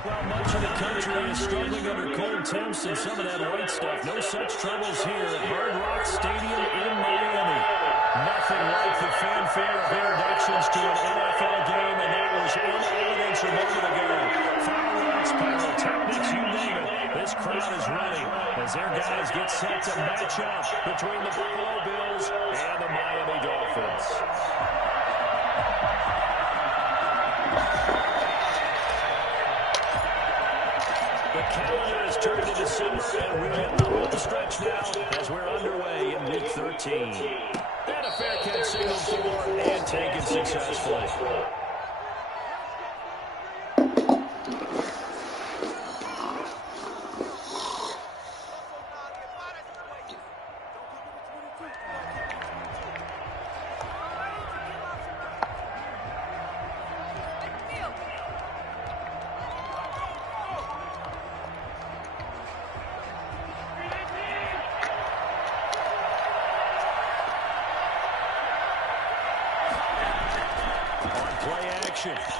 Well, much of the country is struggling under cold temps and some of that white stuff. No such troubles here at Hard Rock Stadium in Miami. Nothing like the fanfare of introductions to an NFL game, and that was in evidence a moment ago. Fireworks, pyrotechnics, you name it. This crowd is ready as their guys get set to match up between the Buffalo Bills and the Miami Dolphins. The calendar is turned to December, and we're in the home stretch now as we're underway in Week 13. And a fair catch signal for and taken successfully.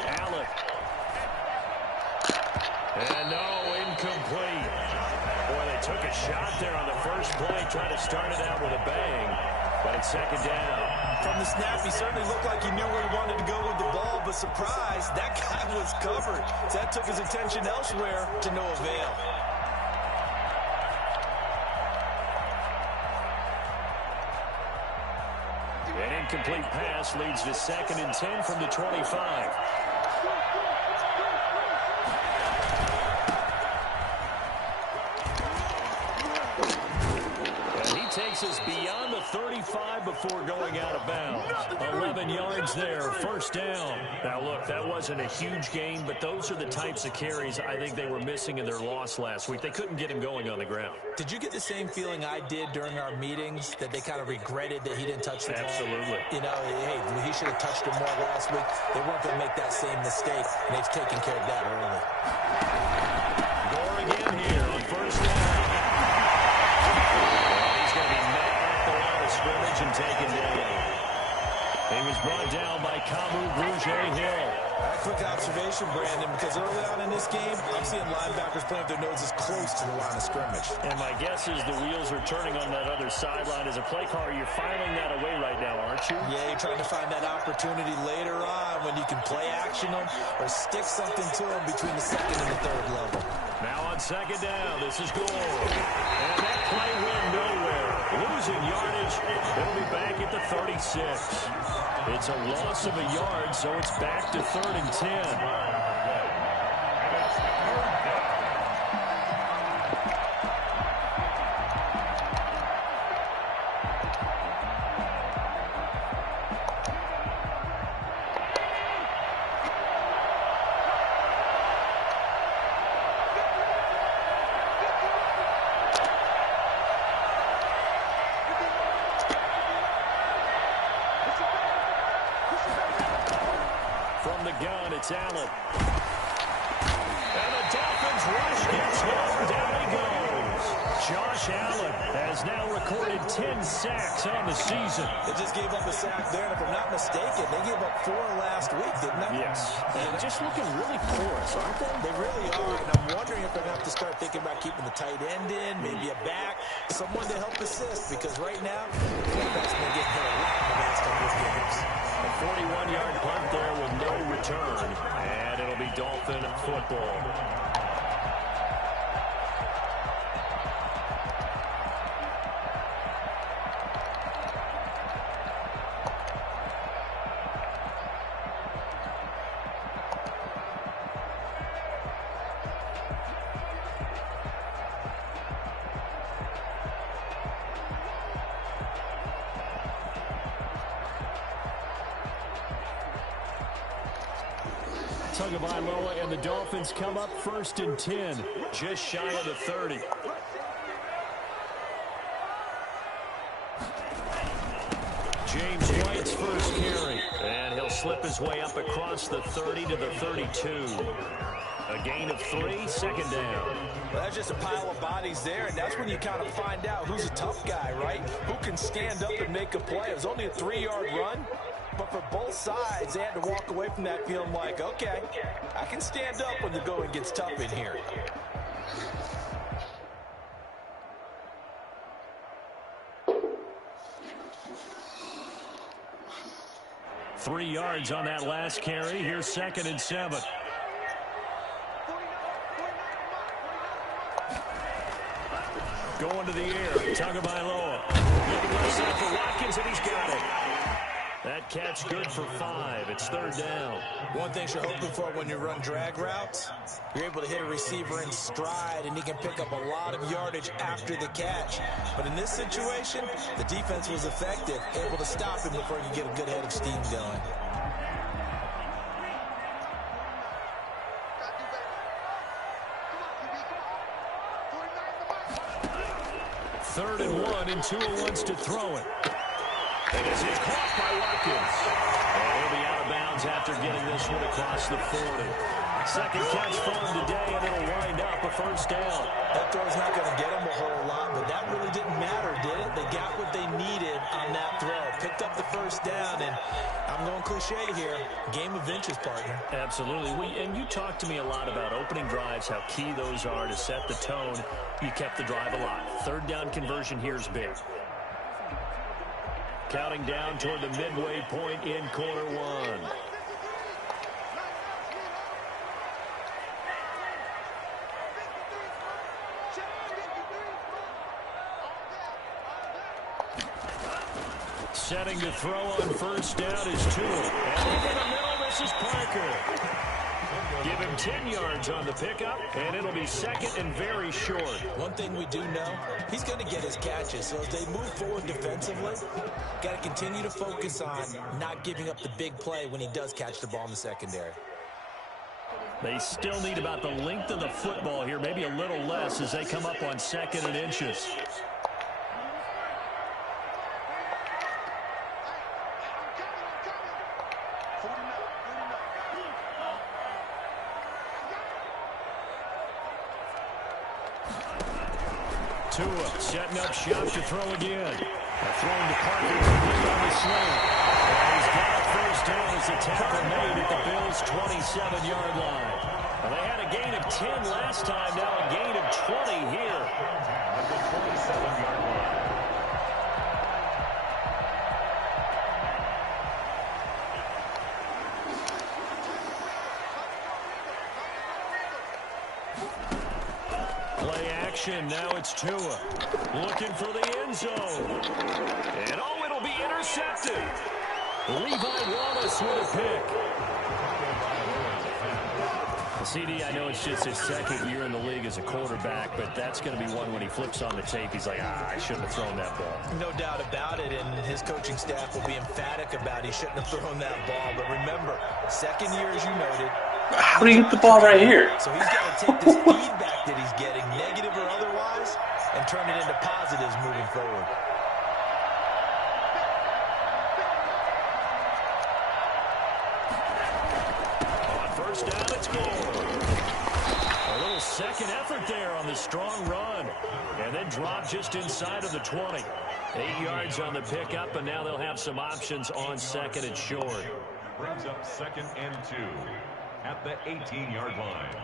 Allen. And no, incomplete. Boy, they took a shot there on the first play, trying to start it out with a bang, but it's second down. From the snap, he certainly looked like he knew where he wanted to go with the ball, but surprise, that guy was covered. So that took his attention elsewhere to no avail. An incomplete pass leads to 2nd and 10 from the 25. And he takes us beyond the 35 before going out of bounds. 11 yards there, first down. Now, look, that wasn't a huge gain, but those are the types of carries I think they were missing in their loss last week. They couldn't get him going on the ground. Did you get the same feeling I did during our meetings, that they kind of regretted that he didn't touch the ball? Absolutely. You know, hey, he should have touched it more last week. They weren't going to make that same mistake, and they've taken care of that early. Gore again here on first down. He's going to be met at the line of scrimmage and taken down. He was brought down by Kamu Grugier-Hill. A quick observation, Brandon, because early on in this game, I'm seeing linebackers playing with their noses close to the line of scrimmage. And my guess is the wheels are turning on that other sideline. As a play caller, you're filing that away right now, aren't you? Yeah, you're trying to find that opportunity later on when you can play action them or stick something to them between the 2nd and the 3rd level. Now on 2nd down, this is Gore. And that play went nowhere. Losing yardage. It'll be back at the 36. It's a loss of a yard, so it's back to 3rd and 10. From the gun, it's Allen. And the Dolphins rush gets him. Down he goes. Josh Allen has now recorded 10 sacks on the season. They just gave up a sack there, and if I'm not mistaken, they gave up 4 last week, didn't they? Yes. And just looking really porous, aren't they? They really are, and I'm wondering if they're going to have to start thinking about keeping the tight end in, maybe a back, someone to help assist, because right now, the quarterback's been getting hit a lot in the last couple of games. A 41-yard punt there with no return, and it'll be Dolphin football. Tagovailoa and the Dolphins come up 1st and 10, just shy of the 30. James White's first carry, and he'll slip his way up across the 30 to the 32. A gain of 3, 2nd down. Well, that's just a pile of bodies there, and that's when you kind of find out who's a tough guy, right? Who can stand up and make a play. It was only a 3-yard run, But for both sides, they had to walk away from that feeling like, okay, I can stand up when the going gets tough in here. Three yards on that last carry. Here's 2nd and 7. Going to the air. Tagovailoa. Looking left side for Watkins, and he's got it. That catch good for 5. It's 3rd down. One thing you're hoping for when you run drag routes, you're able to hit a receiver in stride, and he can pick up a lot of yardage after the catch. But in this situation, the defense was effective, able to stop him before he could get a good head of steam going. Third and 1, and Tua wants to throw it. And this is caught by Watkins. And he'll be out of bounds after getting this one across the 40. Second catch for him today, and it'll wind up a 1st down. That throw's not going to get him a whole lot, but that really didn't matter, did it? They got what they needed on that throw. Picked up the 1st down, and I'm going cliche here. Game of inches, partner. Absolutely. And you talked to me a lot about opening drives, how key those are to set the tone. You kept the drive alive. 3rd down conversion here is big. Counting down toward the midway point in quarter 1. Setting to throw on 1st down is Tua. And over the middle, this is Parker. Give him 10 yards on the pickup, and it'll be 2nd and very short. One thing we do know, he's going to get his catches. So as they move forward defensively, got to continue to focus on not giving up the big play when he does catch the ball in the secondary. They still need about the length of the football here, maybe a little less as they come up on 2nd and inches. Tua setting up shop to throw again. Thrown to Parker on the sling. And he's got a 1st down as the tackle made at the Bills' 27-yard line. Well, they had a gain of 10 last time, now a gain of 20 here. At the 27-yard line. Play action, now it's Tua. Looking for the end zone. And oh, it'll be intercepted. Levi Wallace with a pick. CD, I know it's just his 2nd year in the league as a quarterback, but that's going to be one when he flips on the tape. He's like, I shouldn't have thrown that ball. No doubt about it, and his coaching staff will be emphatic about he shouldn't have thrown that ball. But remember, 2nd year, as you noted. How do you get the ball right here? So he's got to take this feedback that he's getting, negative or otherwise, and turn it into positives moving forward. On 1st down, it's good. A little second effort there on the strong run. And then drop just inside of the 20. 8 yards on the pickup, and now they'll have some options on 2nd and short. Brings up 2nd and 2. At the 18-yard line.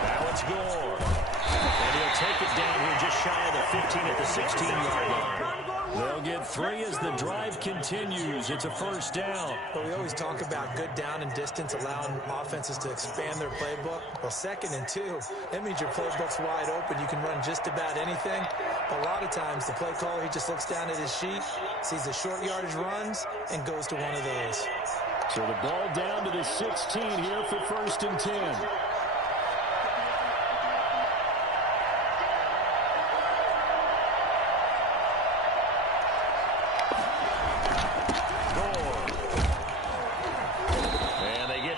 Now it's Gore. And he'll take it down here just shy of the 15 at the 16-yard line. They'll get 3 as the drive continues. It's a 1st down. But we always talk about good down and distance, allowing offenses to expand their playbook. Well, 2nd and 2, that means your playbook's wide open. You can run just about anything. A lot of times, the play caller, he just looks down at his sheet, sees the short yardage runs, and goes to one of those. So the ball down to the 16 here for 1st and 10.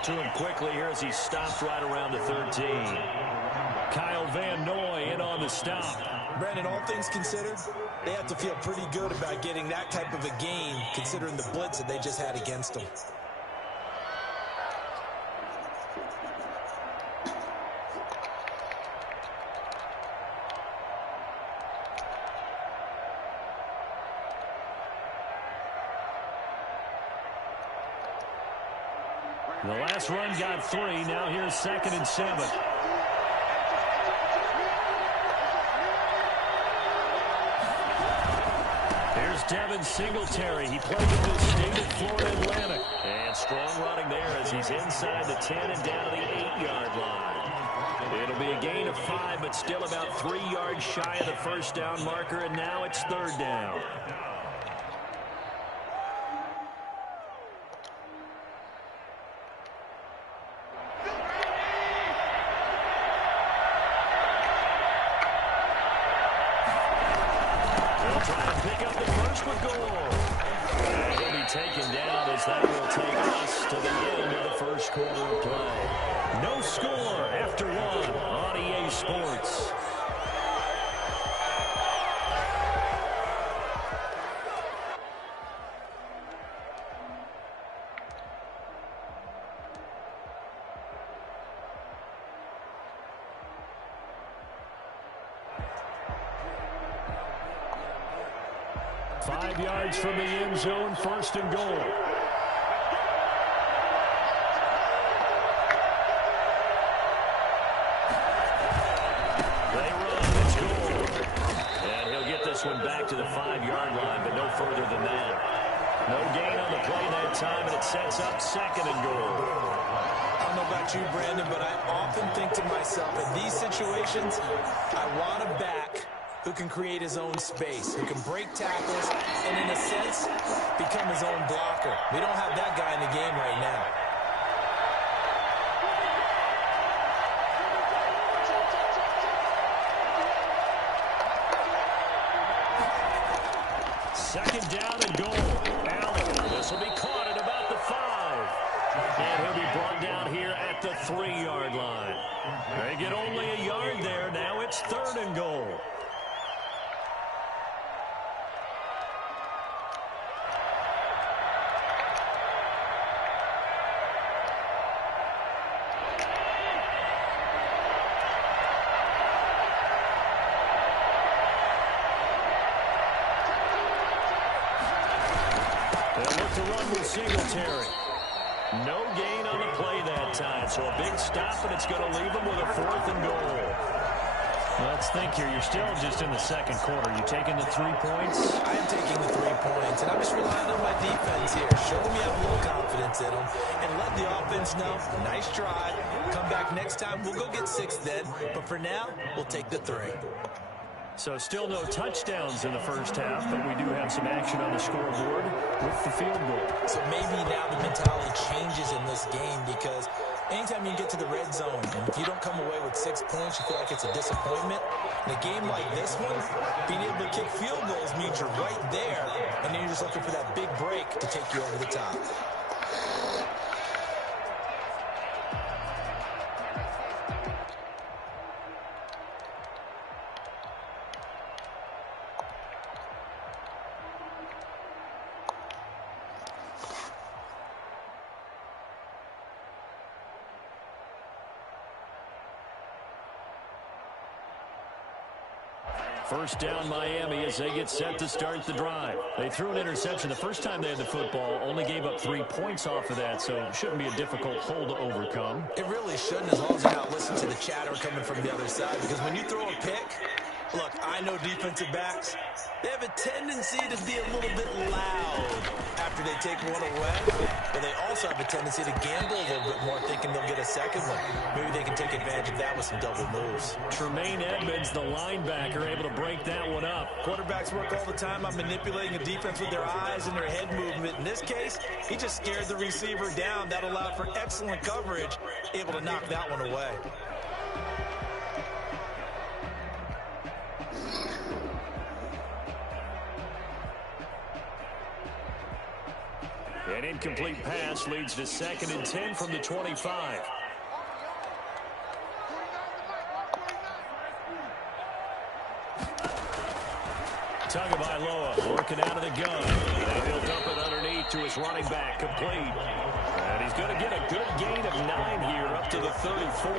To him quickly here as he stopped right around the 13. Kyle Van Noy in on the stop. Brandon, all things considered, they have to feel pretty good about getting that type of a gain, considering the blitz that they just had against them. The last run got 3. Now here's 2nd and 7. Here's Devin Singletary. He played in the state of Florida Atlantic. And strong running there as he's inside the 10 and down to the 8-yard line. It'll be a gain of 5, but still about 3 yards shy of the first down marker, and now it's 3rd down. Taken down as that will take us to the end of the first quarter of play. No score after 1 on EA Sports. Five yards from the end zone, 1st and goal. They run, it's goal. And he'll get this one back to the 5-yard line, but no further than that. No gain on the play that time, and it sets up 2nd and goal. I don't know about you, Brandon, but I often think to myself, in these situations, I want a back who can create his own space, who can break tackles, and in a sense, become his own blocker. We don't have that guy in the game right now. Second down and goal. Allen, this will be caught at about the 5. And he'll be brought down here at the 3-yard line. They get only a yard there. Now it's 3rd and goal. Singletary. No gain on the play that time, so a big stop, and it's going to leave them with a 4th and goal. Let's think here. You're still just in the 2nd quarter. You taking the 3 points? I am taking the 3 points, and I'm just relying on my defense here. Show me I have a little confidence in them, and let the offense know, nice try. Come back next time. We'll go get 6 then, but for now, we'll take the 3. So still no touchdowns in the first half, but we do have some action on the scoreboard with the field goal. So maybe now the mentality changes in this game, because anytime you get to the red zone, and if you don't come away with 6 points, you feel like it's a disappointment. In a game like this one, being able to kick field goals means you're right there, and then you're just looking for that big break to take you over the top. First down Miami as they get set to start the drive. They threw an interception the first time they had the football, only gave up 3 points off of that, so it shouldn't be a difficult hole to overcome. It really shouldn't, as long as you're not listening to the chatter coming from the other side, because when you throw a pick, look, I know defensive backs, they have a tendency to be a little bit loud after they take one away, but they also have a tendency to gamble a little bit more, thinking they'll get a second one. Maybe they can take advantage of that with some double moves. Tremaine Edmonds, the linebacker, able to break that one up. Quarterbacks work all the time on manipulating a defense with their eyes and their head movement. In this case, he just scared the receiver down. That allowed for excellent coverage, able to knock that one away. An incomplete pass leads to 2nd and 10 from the 25. Tagovailoa working out of the gun. And he'll dump it underneath to his running back, complete. And he's going to get a good gain of 9 here, up to the 34.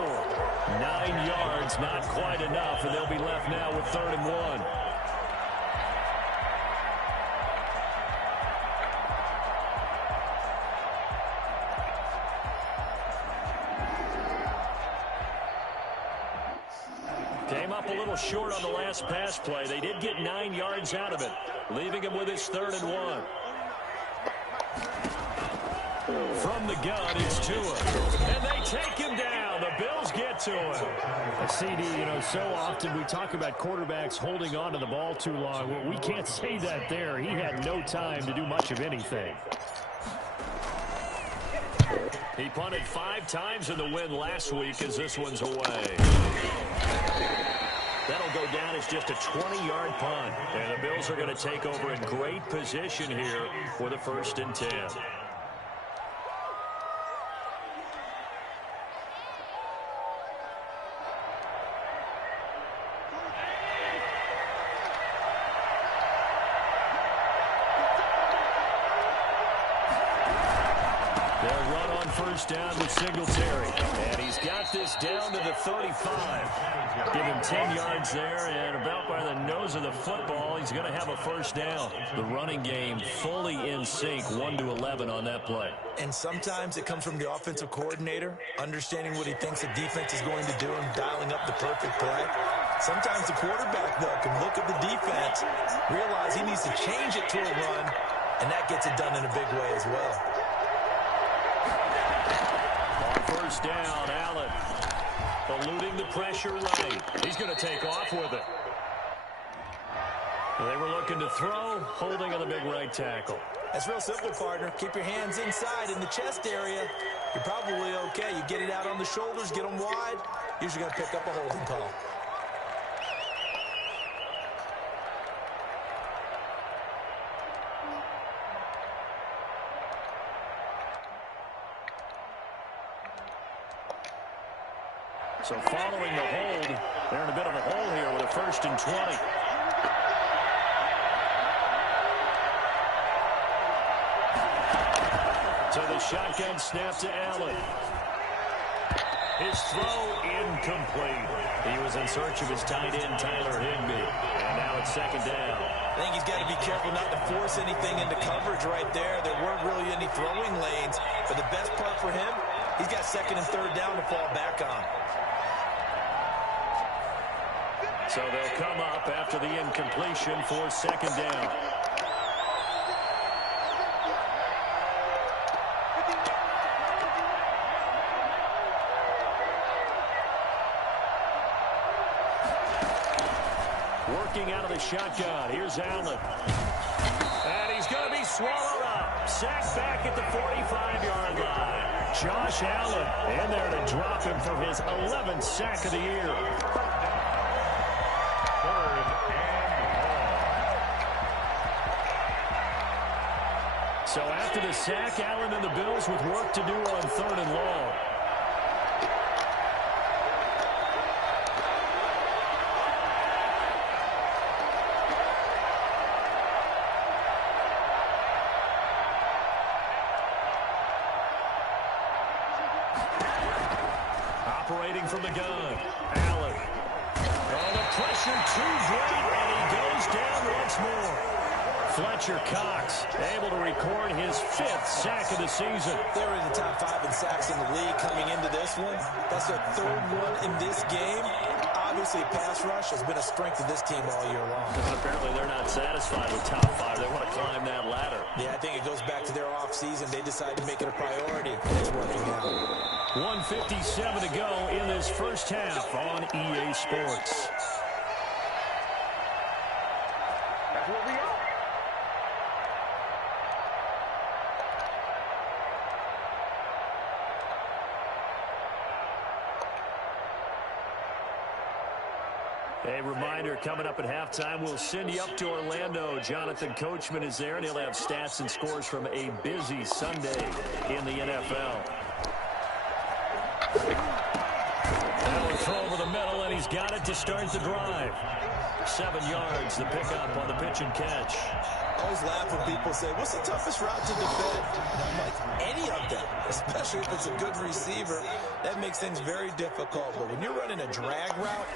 9 yards, not quite enough, and they'll be left now with 3rd and 1. up a little short on the last pass play. They did get 9 yards out of it, leaving him with his 3rd and 1. From the gun, it's Tua. And they take him down. The Bills get to him. A CD, so often we talk about quarterbacks holding on to the ball too long. Well, we can't say that there. He had no time to do much of anything. He punted 5 times in the win last week as this one's away. That'll go down as just a 20-yard punt. And the Bills are going to take over in great position here for the 1st and 10. First down with Singletary. And he's got this down to the 35. Give him 10 yards there, and about by the nose of the football, he's going to have a first down. The running game fully in sync, 1-11 on that play. And sometimes it comes from the offensive coordinator, understanding what he thinks the defense is going to do and dialing up the perfect play. Sometimes the quarterback, though, can look at the defense, realize he needs to change it to a run, and that gets it done in a big way as well. First down, Allen. Eluding the pressure right. He's going to take off with it. They were looking to throw, holding on the big right tackle. That's real simple, partner. Keep your hands inside in the chest area. You're probably okay. You get it out on the shoulders, get them wide. Usually going to pick up a holding call. So following the hold, they're in a bit of a hole here with a 1st and 20. So the shotgun snap to Allen. His throw incomplete. He was in search of his tight end, Tyler Higbee. And now it's 2nd down. I think he's got to be careful not to force anything into coverage right there. There weren't really any throwing lanes. But the best part for him, he's got 2nd and 3rd down to fall back on. So they'll come up after the incompletion for 2nd down. Working out of the shotgun. Here's Allen. And he's going to be swallowed up. Sacked back at the 45-yard line. Josh Allen in there to drop him for his 11th sack of the year. So after the sack, Allen and the Bills with work to do on 3rd and long. Operating from the gun, Allen. Oh, the pressure too great, and he goes down once more. Fletcher Cox able to record his 5th sack of the season. They were in the top 5 in sacks in the league coming into this one. That's their 3rd one in this game. Obviously, pass rush has been a strength of this team all year long. But apparently, they're not satisfied with top 5. They want to climb that ladder. Yeah, I think it goes back to their offseason. They decided to make it a priority, and it's working out. 1:57 to go in this first half on EA Sports. That's where we are. A reminder, coming up at halftime, we'll send you up to Orlando. Jonathan Coachman is there, and he'll have stats and scores from a busy Sunday in the NFL. Now a throw over the middle, and he's got it to start the drive. 7 yards, the pickup on the pitch and catch. I always laugh when people say, what's the toughest route to defend? And I'm like, any of them, especially if it's a good receiver. That makes things very difficult. But when you're running a drag route,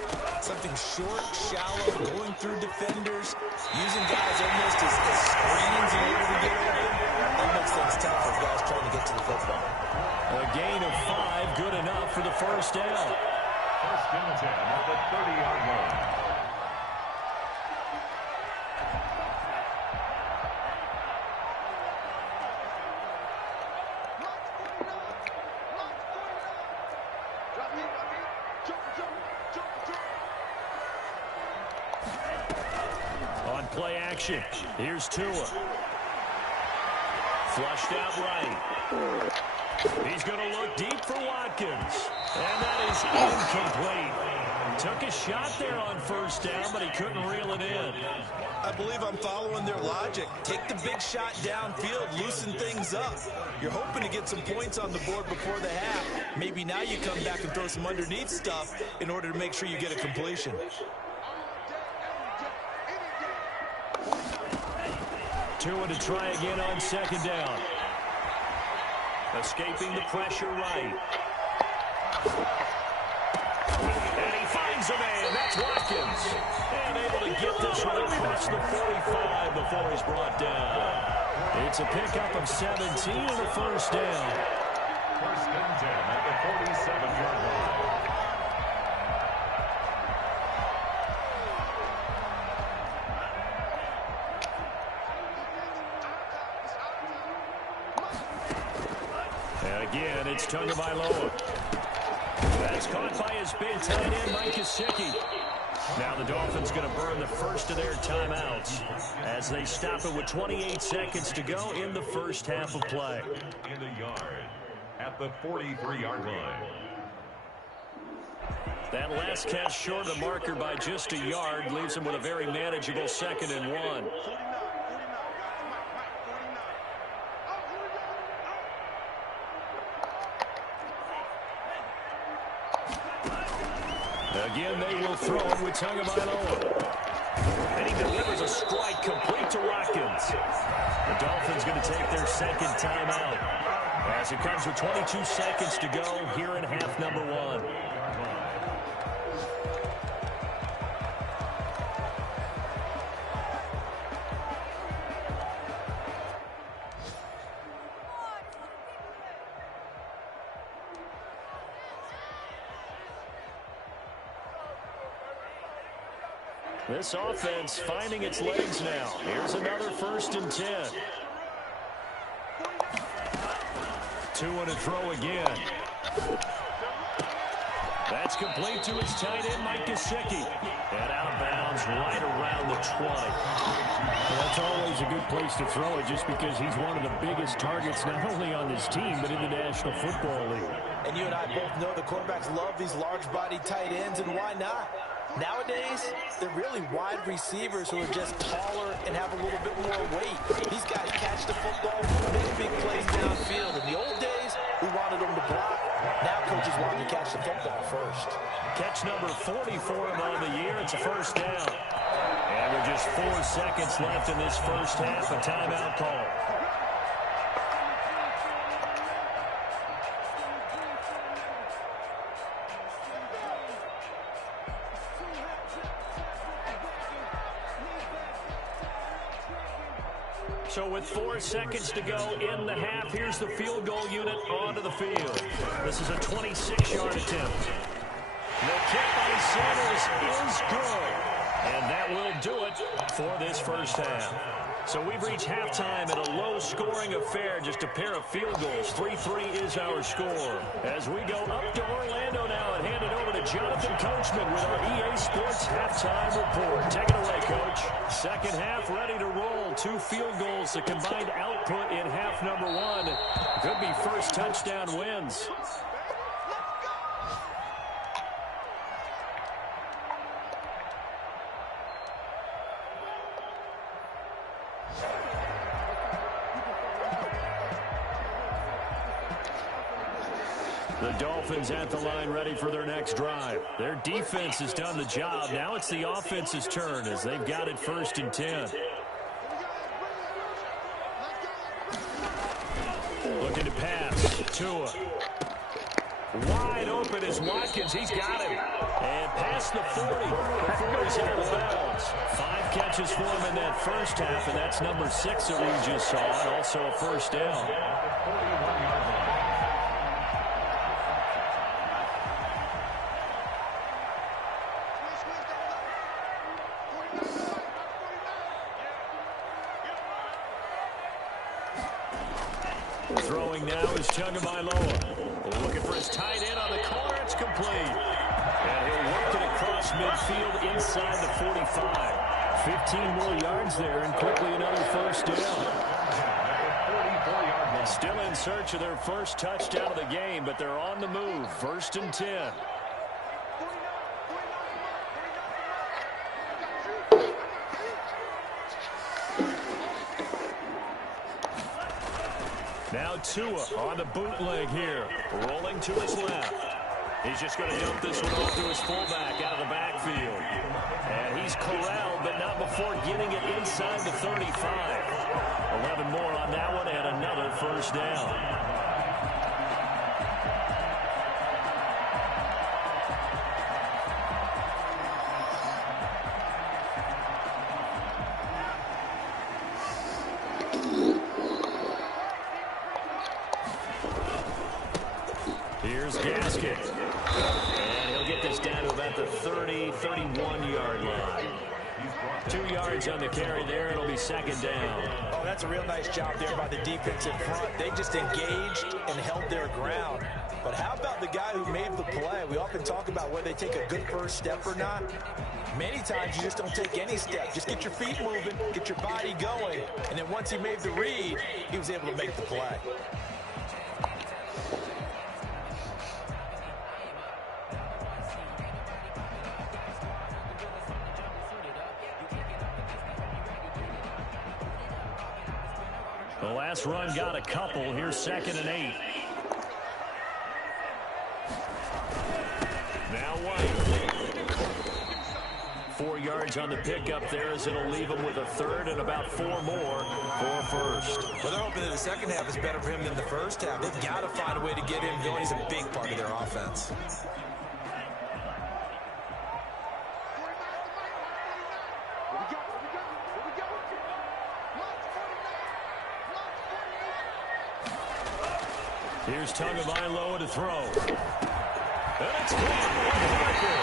something short, shallow, going through defenders, using guys almost as screens in order to get open, that makes things tough for guys trying to get to the football. A gain of 5, good enough for the first down. First and 10 at the 30-yard line. On play action, here's Tua. Flushed out right. He's going to look deep for Watkins. And that is incomplete. Took a shot there on first down, but he couldn't reel it in. I believe I'm following their logic. Take the big shot downfield, loosen things up. You're hoping to get some points on the board before the half. Maybe now you come back and throw some underneath stuff in order to make sure you get a completion. Tua to try again on second down. Escaping the pressure right. And he finds a man. That's Watkins. And able to get this one across the 45 before he's brought down. It's a pickup of 17 and a first down. First and 10 at the 47-yard line. Again, it's Tagovailoa. That's caught by his big tight end, Mike Gesicki. Now the Dolphins going to burn the first of their timeouts as they stop it with 28 seconds to go in the first half of play. In the yard at the 43-yard line. That last catch short of the marker by just a yard leaves him with a very manageable 2nd and 1. Again, they will throw it with Tagovailoa. And he delivers a strike complete to Watkins. The Dolphins going to take their second timeout as it comes with 22 seconds to go here in half number 1. This offense finding its legs now. Here's another 1st and 10. Tua to throw again. That's complete to his tight end, Mike Gesicki. And out of bounds right around the 20. Well, that's always a good place to throw it just because he's one of the biggest targets not only on this team but in the National Football League. And you and I both know the quarterbacks love these large-bodied tight ends, and why not? Nowadays, they're really wide receivers who are just taller and have a little bit more weight. These guys catch the football, make big plays downfield. In the old days, we wanted them to block. Now coaches want them to catch the football first. Catch number 40 for him on the year. It's a first down. And with just 4 seconds left in this first half, a timeout call. So with 4 seconds to go in the half, here's the field goal unit onto the field. This is a 26-yard attempt. The kick by Sanders is good. And that will do it for this first half. So we've reached halftime in a low-scoring affair, just a pair of field goals. 3-3 is our score. As we go up to Orlando now and hand it over to Jonathan Coachman with our EA Sports halftime report. Take it away, Coach. Second half ready to roll. 2 field goals, the combined output in half number 1. Could be first touchdown wins. The Dolphins at the line ready for their next drive. Their defense has done the job. Now it's the offense's turn as they've got it 1st and 10. Looking to pass. Tua. Wide open is Watkins. He's got him. And past the 40 before he's out of bounds. 5 catches for him in that first half, and that's number 6 that we just saw, and also a first down. now is Tagovailoa. Looking for his tight end on the corner. It's complete. And he'll work it across midfield inside the 45. 15 more yards there and quickly another first down. Still in search of their first touchdown of the game, but they're on the move. 1st and 10. Now Tua on the bootleg here. Rolling to his left. He's just going to dump this one off to his fullback out of the backfield. And he's corralled, but not before getting it inside the 35. 11 more on that one and another first down. Here's Gasket. And he'll get this down to about the 30, 31-yard line. 2 yards on the carry there. It'll be 2nd down. Oh, that's a real nice job there by the defense in front. They just engaged and held their ground. But how about the guy who made the play? We often talk about whether they take a good first step or not. Many times you just don't take any step. Just get your feet moving, get your body going. And then once he made the read, he was able to make the play. The last run got a couple. Here's 2nd and 8. Now White. 4 yards on the pickup there as it'll leave him with a 3rd and about 4 more for first. Well, they're hoping that the second half is better for him than the first half. They've got to find a way to get him going. He's a big part of their offense. Here's Tagovailoa to throw. And it's caught by Parker.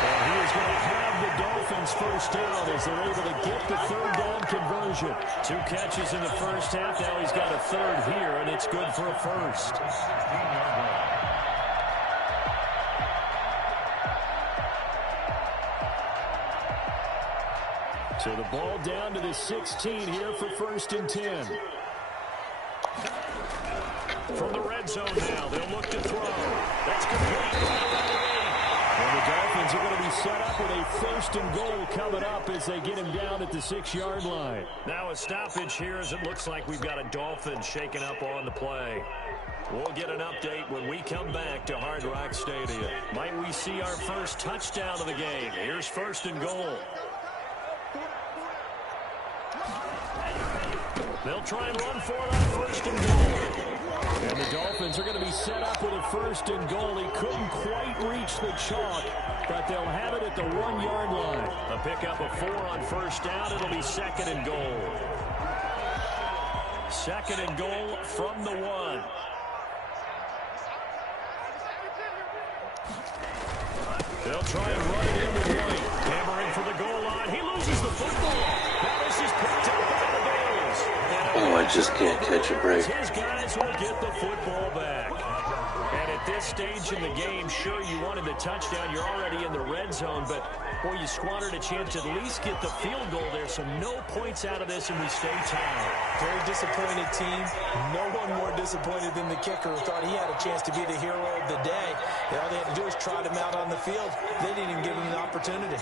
And he is going to have the Dolphins first down as they're able to get the 3rd down conversion. 2 catches in the first half. Now he's got a 3rd here, and it's good for a first. So the ball down to the 16 here for 1st and 10. From the red zone now, they'll look to throw. That's complete. And the Dolphins are going to be set up with a 1st and goal coming up as they get him down at the 6-yard line. Now a stoppage here as it looks like we've got a Dolphin shaking up on the play. We'll get an update when we come back to Hard Rock Stadium. Might we see our first touchdown of the game? Here's 1st and goal. They'll try and run for it on 1st and goal. And the Dolphins are going to be set up with a 1st and goal. He couldn't quite reach the chalk, but they'll have it at the 1-yard line. A pickup of 4 on 1st down. It'll be 2nd and goal. 2nd and goal from the 1. They'll try and run it into White. Hammering for the goal line. He loses the football. Now this is picked up by the Bills. Oh, I just can't catch a break. His guys will get the football back. And at this stage in the game, sure, you wanted the touchdown. You're already in the red zone, but, boy, you squandered a chance to at least get the field goal there, so no points out of this, and we stay tied. Very disappointed team. No one more disappointed than the kicker who thought he had a chance to be the hero of the day. And all they had to do was trot him out on the field. They didn't even give him an opportunity.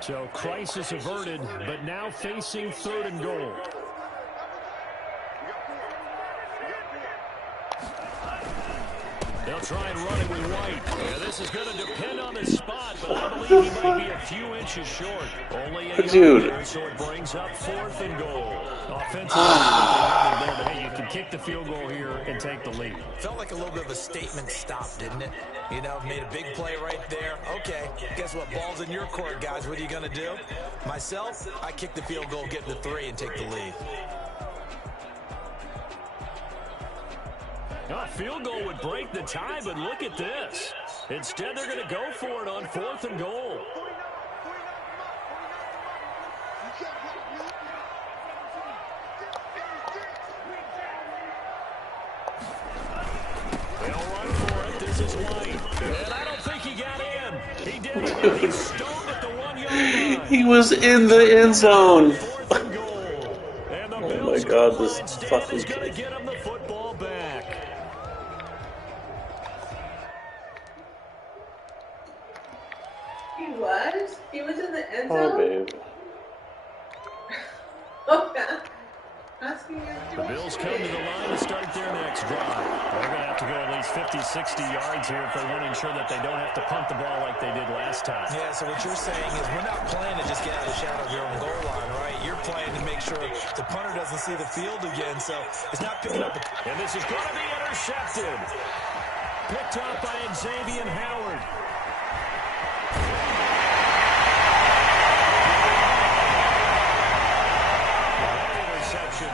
So crisis averted, but now facing 3rd and goal. They'll try and run it with White. Yeah, this is going to depend on the spot, but I believe he might be a few inches short. Only a yard, so it brings up 4th and goal. Offensively, hey, you can kick the field goal here and take the lead. Felt like a little bit of a statement stop, didn't it? You know, made a big play right there. Okay, guess what? Ball's in your court, guys. What are you going to do? Myself, I kick the field goal, get the 3, and take the lead. A field goal would break the tie, but look at this. Instead, they're going to go for it on 4th and goal. They'll run for it. This is White. And I don't think he got in. He did it. He's stoned at the 1-yard line. He was in the end zone. 4th and goal. And the Oh my God, this fucking is going to kid. get him the football back. He was? He was in the end Oh, zone? babe. Okay. Asking you. The Bills come to the line to start their next drive. They're going to have to go at least 50, 60 yards here if they want to ensure that they don't have to punt the ball like they did last time. Yeah, so what you're saying is we're not playing to just get out of the shadow of your own goal line, right? You're playing to make sure the punter doesn't see the field again, so it's not picking up. And this is going to be intercepted. Picked up by Xavier Howard.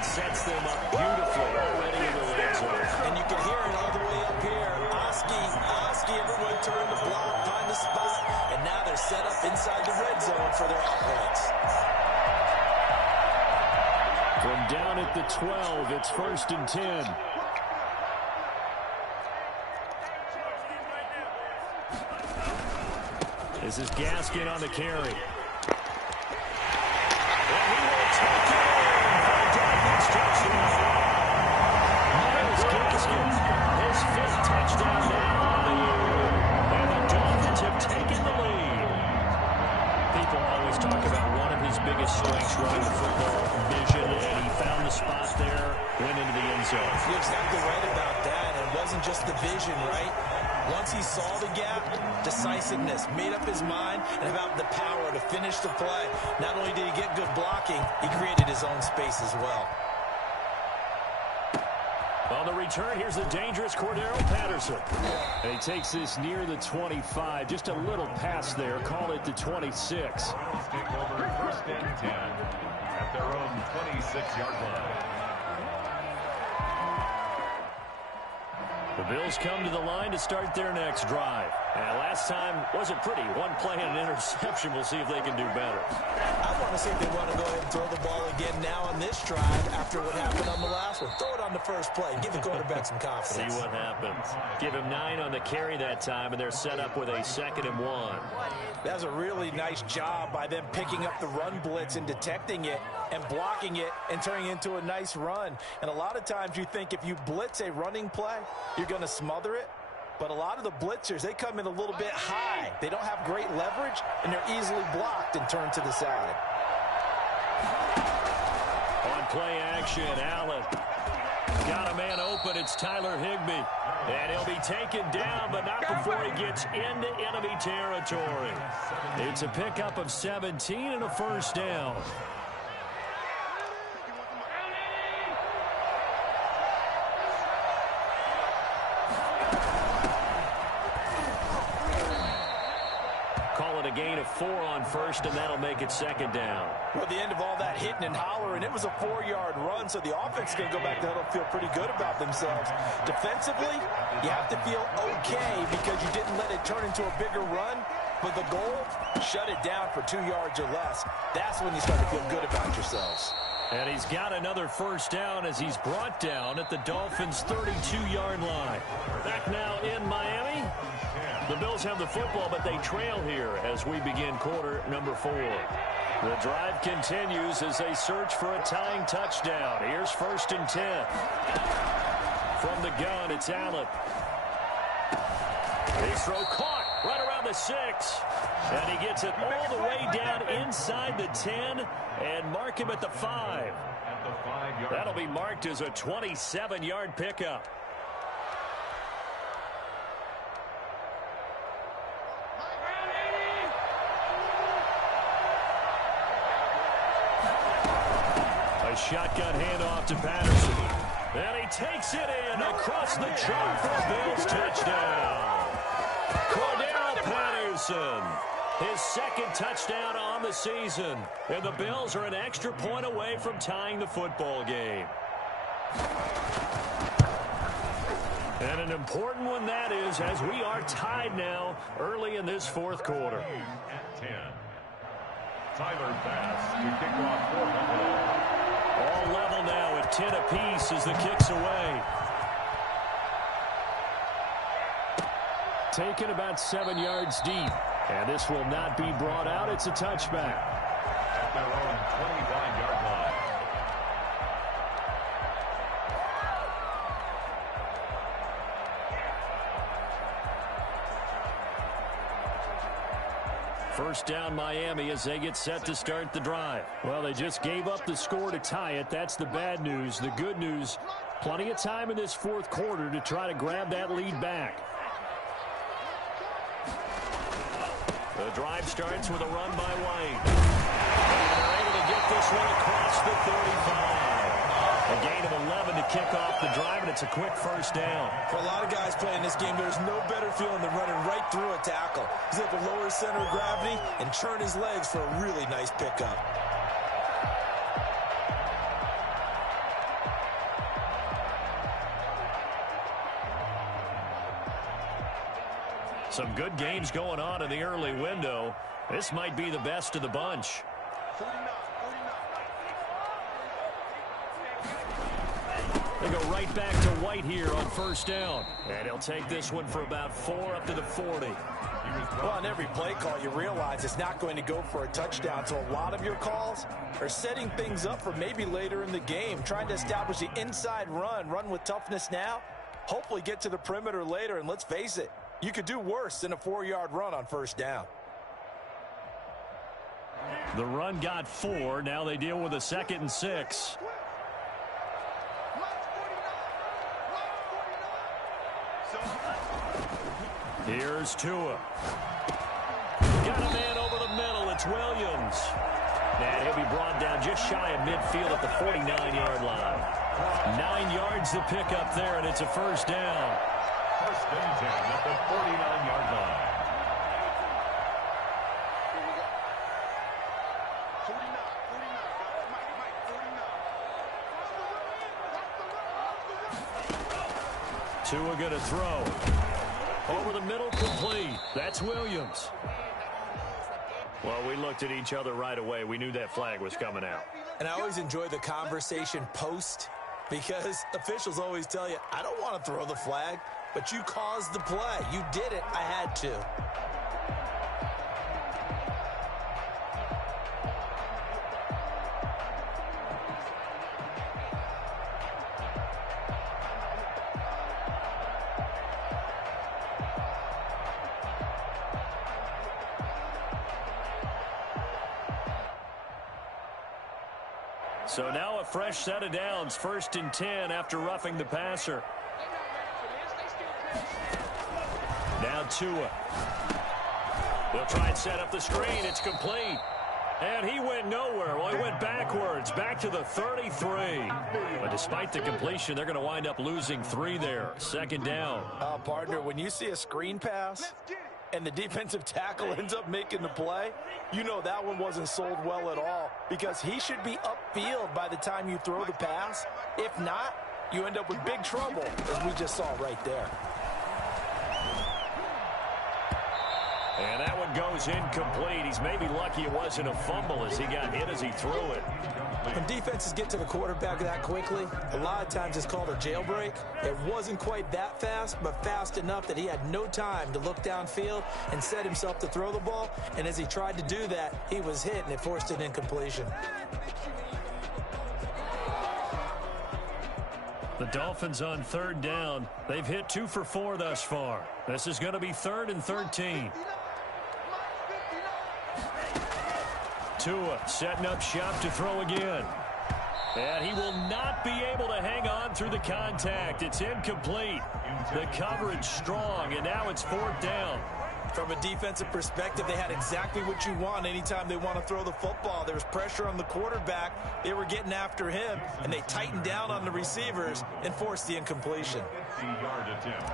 Sets them up beautifully already in the red zone. And you can hear it all the way up here. Oski, everyone turned to block, find the spot, and now they're set up inside the red zone for their offense. From down at the 12, it's 1st and 10. This is Gaskin on the carry. And he will take it Miles Gaskin, his 5th touchdown now on the year. And the Dolphins have taken the lead. People always talk about one of his biggest strengths running the football, vision, and he found the spot there, went into the end zone. You're exactly right about that. It wasn't just the vision, right? Once he saw the gap, decisiveness, made up his mind, and about the power to finish the play. Not only did he get good blocking, he created his own space as well. On the return, here's the dangerous Cordero Patterson. And he takes this near the 25. Just a little pass there. Call it the 26. Browns take over 1st and 10 at their own 26-yard line. The Bills come to the line to start their next drive. And last time wasn't pretty. One play and an interception. We'll see if they can do better. I want to see if they want to go ahead and throw the ball again now on this drive after what happened on the last one. Throw it on the first play. Give the quarterback some confidence. See what happens. Give him 9 on the carry that time, and they're set up with a 2nd and 1. That was a really nice job by them picking up the run blitz and detecting it and blocking it and turning it into a nice run. And a lot of times you think if you blitz a running play, you're going to smother it. But a lot of the blitzers, they come in a little bit high. They don't have great leverage, and they're easily blocked and turned to the side. On play action, Allen. Got a man open. It's Tyler Higbee. And he'll be taken down, but not before he gets into enemy territory. It's a pickup of 17 and a 1st down. Call it a gain of 4 on 1st, and that'll make it 2nd down. Well, the end of all that hitting and hollering, it was a 4-yard run, so the offense can go back to huddle and feel pretty good about themselves. Defensively, you have to feel okay because you didn't let it turn into a bigger run, but the goal, shut it down for 2 yards or less. That's when you start to feel good about yourselves. And he's got another 1st down as he's brought down at the Dolphins' 32-yard line. Back now in Miami. The Bills have the football, but they trail here as we begin quarter number 4. The drive continues as they search for a tying touchdown. Here's 1st and 10. From the gun, it's Allen. His throw caught right around the 6. And he gets it all the way down inside the 10 and mark him at the 5. That'll be marked as a 27-yard pickup. A shotgun handoff to Patterson. And he takes it in across the chalk for a Bills touchdown. Cordero Patterson, his 2nd touchdown on the season. And the Bills are an extra point away from tying the football game. And an important one that is, as we are tied now early in this fourth quarter. At 10. Tyler Bass to kick off for Buffalo. All level now at 10 apiece as the kick's away. Taken about 7 yards deep. And this will not be brought out. It's a touchback. At their own 25-yard line. First down Miami as they get set to start the drive. Well, they just gave up the score to tie it. That's the bad news. The good news, plenty of time in this fourth quarter to try to grab that lead back. The drive starts with a run by White. They're able to get this one across the 35. A gain of 11 to kick off the drive, and it's a quick first down. For a lot of guys playing this game, there's no better feeling than running right through a tackle. He's able to lower his center of gravity and churn his legs for a really nice pickup. Some good games going on in the early window. This might be the best of the bunch. They go right back to White here on first down. And he'll take this one for about 4 up to the 40. Well, on every play call, you realize it's not going to go for a touchdown. So a lot of your calls are setting things up for maybe later in the game, trying to establish the inside run with toughness now, hopefully get to the perimeter later. And let's face it, you could do worse than a 4-yard run on first down. The run got 4. Now they deal with a 2nd and 6. Here's Tua. Got a man over the middle. It's Williams. And he'll be brought down just shy of midfield at the 49-yard line. 9 yards to pick up there, and it's a first down. First and 10 at the 49-yard line. Tua going to throw. Over the middle, complete. That's Williams. Well, we looked at each other right away. We knew that flag was coming out. And I always enjoy the conversation post, because officials always tell you, I don't want to throw the flag, but you caused the play. You did it. I had to. So now a fresh set of downs, 1st and 10 after roughing the passer. Now Tua. They'll try and set up the screen. It's complete. And he went nowhere. Well, he went backwards, back to the 33. But despite the completion, they're going to wind up losing 3 there. 2nd down. Partner, when you see a screen pass and the defensive tackle ends up making the play, you know that one wasn't sold well at all, because he should be upfield by the time you throw the pass. If not, you end up with big trouble, as we just saw right there. And that one goes incomplete. He's maybe lucky it wasn't a fumble as he got hit as he threw it. When defenses get to the quarterback that quickly, a lot of times it's called a jailbreak. It wasn't quite that fast, but fast enough that he had no time to look downfield and set himself to throw the ball. And as he tried to do that, he was hit, and it forced an incompletion. The Dolphins on 3rd down. They've hit 2 for 4 thus far. This is going to be 3rd and 13. Tua setting up shop to throw again. And he will not be able to hang on through the contact. It's incomplete. The coverage strong, and now it's 4th down. From a defensive perspective, they had exactly what you want anytime they want to throw the football. There was pressure on the quarterback. They were getting after him, and they tightened down on the receivers and forced the incompletion. 50-yard attempt.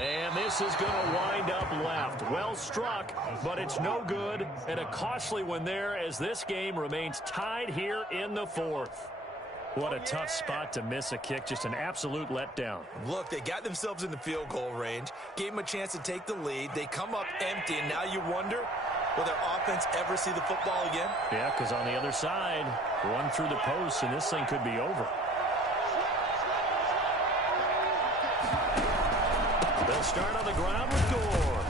And this is going to wind up left. Well struck, but it's no good. And a costly one there as this game remains tied here in the fourth. What a tough spot to miss a kick. Just an absolute letdown. Look, they got themselves in the field goal range, gave them a chance to take the lead. They come up empty, and now you wonder, will their offense ever see the football again? Yeah, because on the other side, one through the post, and this thing could be over. They'll start on the ground with Gore.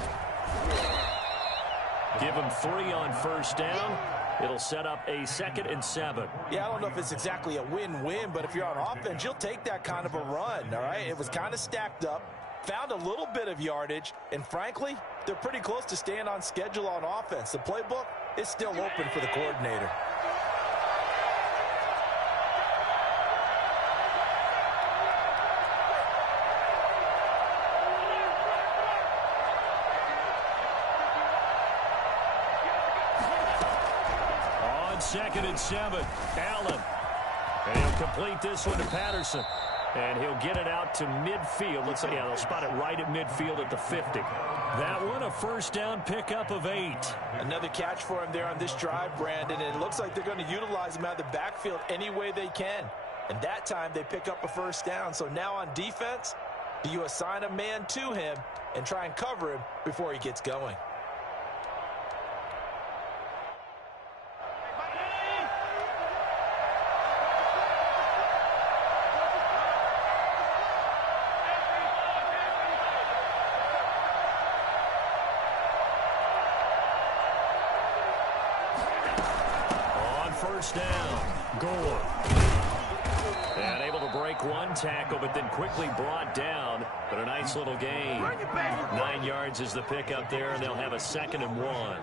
Give him 3 on first down. It'll set up a 2nd and 7. Yeah, I don't know if it's exactly a win-win, but if you're on offense, you'll take that kind of a run, all right? It was kind of stacked up, found a little bit of yardage, and frankly, they're pretty close to staying on schedule on offense. The playbook is still open for the coordinator. On 2nd and 7, Allen. And he'll complete this one to Patterson. And he'll get it out to midfield. Let's say, yeah, they'll spot it right at midfield at the 50. That one, a first down pickup of 8. Another catch for him there on this drive, Brandon, and it looks like they're going to utilize him out of the backfield any way they can. And that time they pick up a first down. So now on defense, do you assign a man to him and try and cover him before he gets going? First down, Gore. And able to break one tackle, but then quickly brought down. But a nice little gain. 9 yards is the pickup there, and they'll have a 2nd and 1. 2nd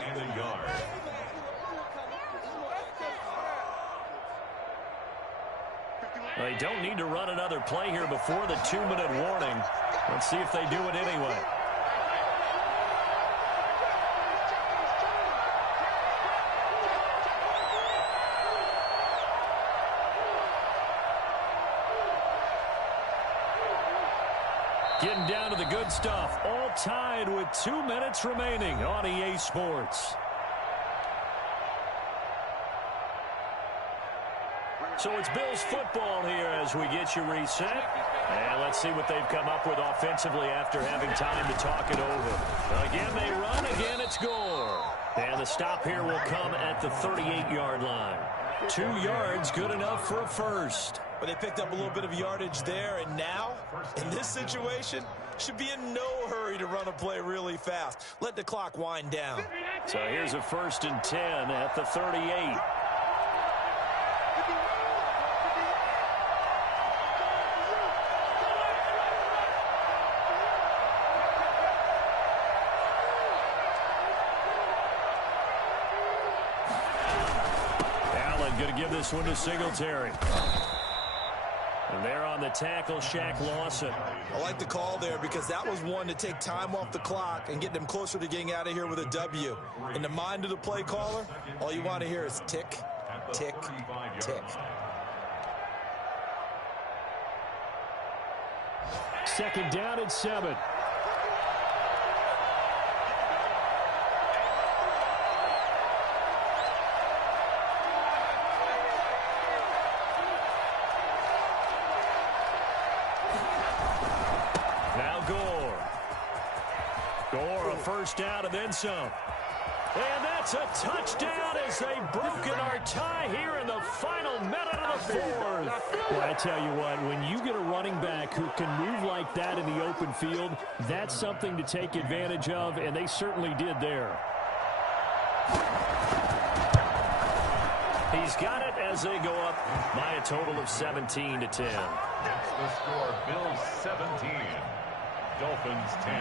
and a yard. They don't need to run another play here before the 2-minute warning. Let's see if they do it anyway. Getting down to the good stuff. All tied with 2 minutes remaining on EA Sports. So it's Bills football here as we get you reset. And let's see what they've come up with offensively after having time to talk it over. Again, they run. Again, it's Gore. And the stop here will come at the 38-yard line. 2 yards, good enough for a first. But they picked up a little bit of yardage there, and now, in this situation, should be in no hurry to run a play really fast. Let the clock wind down. So here's a 1st and 10 at the 38. Allen going to give this one to Singletary. And there on the tackle, Shaq Lawson. I like the call there because that was one to take time off the clock and get them closer to getting out of here with a W. In the mind of the play caller, all you want to hear is tick, tick, tick. 2nd down and 7. Gore, a first down and then some. And that's a touchdown as they've broken our tie here in the final minute of the fourth. Well, I tell you what, when you get a running back who can move like that in the open field, that's something to take advantage of, and they certainly did there. He's got it as they go up by a total of 17-10. That's the score. Bills 17. Dolphins 10.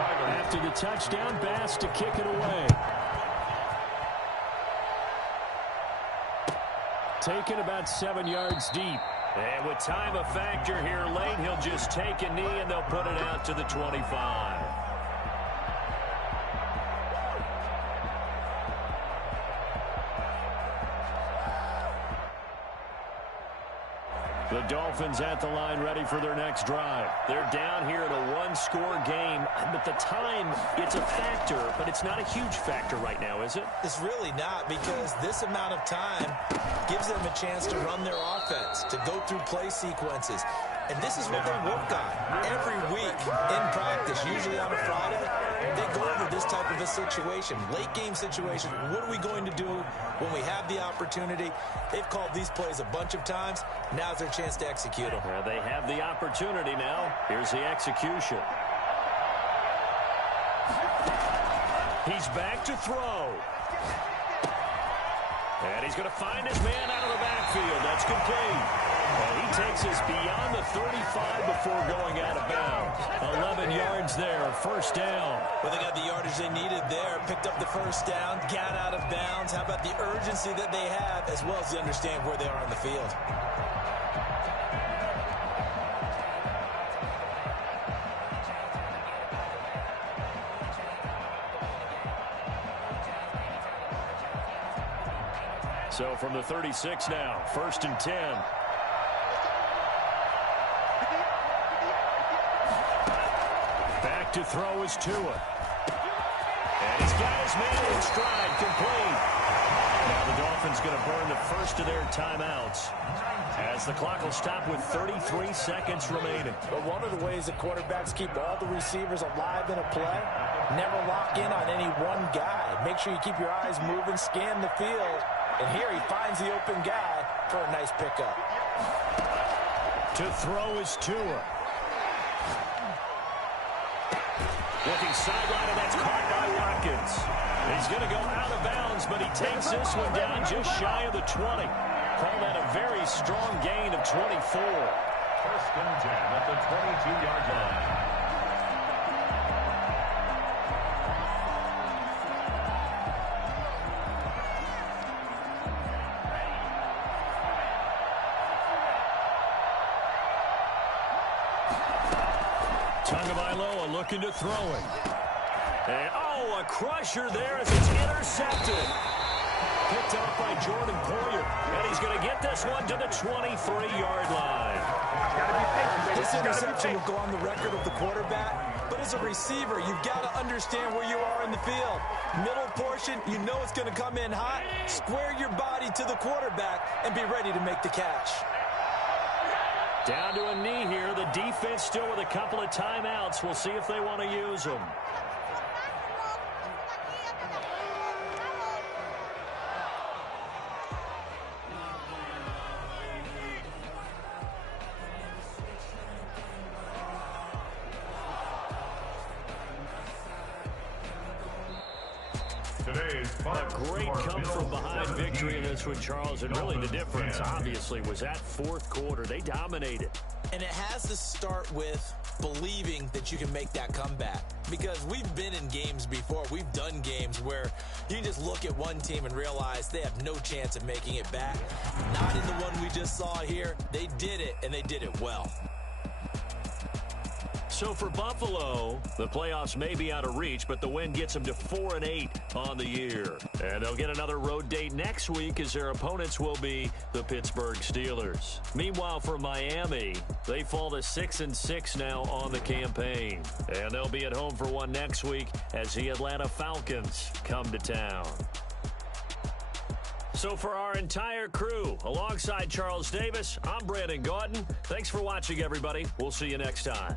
After the touchdown, Bass to kick it away. Taken about 7 yards deep. And with time a factor here late, he'll just take a knee and they'll put it out to the 25. The Dolphins at the line ready for their next drive. They're down here in a one-score game, but the time, it's a factor, but it's not a huge factor right now, is it? It's really not, because this amount of time gives them a chance to run their offense, to go through play sequences. And this is what they work on every week in practice, usually on a Friday. They go over this type of a situation, late game situation. What are we going to do when we have the opportunity? They've called these plays a bunch of times. Now's their chance to execute them. They have the opportunity now. Here's the execution. He's back to throw. And he's going to find his man out of the backfield. That's complete. And he takes us beyond the 35 before going out of bounds. 11 yards there, first down. Well, they got the yardage they needed there, picked up the first down, got out of bounds. How about the urgency that they have, as well as they understand where they are on the field? So from the 36 now, 1st and 10. Back to throw is Tua. And he's got his man in stride, complete. Now the Dolphins going to burn the first of their timeouts, as the clock will stop with 33 seconds remaining. But one of the ways that quarterbacks keep all the receivers alive in a play, never lock in on any one guy. Make sure you keep your eyes moving, scan the field. And here he finds the open guy for a nice pickup. To throw is Tua. Looking sideline, and that's caught by Watkins. He's going to go out of bounds, but he takes this one down just shy of the 20. Call that a very strong gain of 24. 1st and 10 at the 22-yard line. Tagovailoa looking to throw it. And, a crusher there as it's intercepted. Picked up by Jordan Poyer. And he's going to get this one to the 23-yard line. This interception will go on the record of the quarterback. But as a receiver, you've got to understand where you are in the field. Middle portion, you know it's going to come in hot. Square your body to the quarterback and be ready to make the catch. Down to a knee here. The defense still with a couple of timeouts. We'll see if they want to use them. A great come-from-behind victory in this one, Charles. And really the difference, obviously, was that fourth quarter. They dominated. And it has to start with believing that you can make that comeback. Because we've been in games before. We've done games where you can just look at one team and realize they have no chance of making it back. Not in the one we just saw here. They did it, and they did it well. So for Buffalo, the playoffs may be out of reach, but the win gets them to 4-8 on the year. And they'll get another road date next week, as their opponents will be the Pittsburgh Steelers. Meanwhile, for Miami, they fall to 6-6 now on the campaign. And they'll be at home for one next week as the Atlanta Falcons come to town. So for our entire crew, alongside Charles Davis, I'm Brandon Gaudin. Thanks for watching, everybody. We'll see you next time.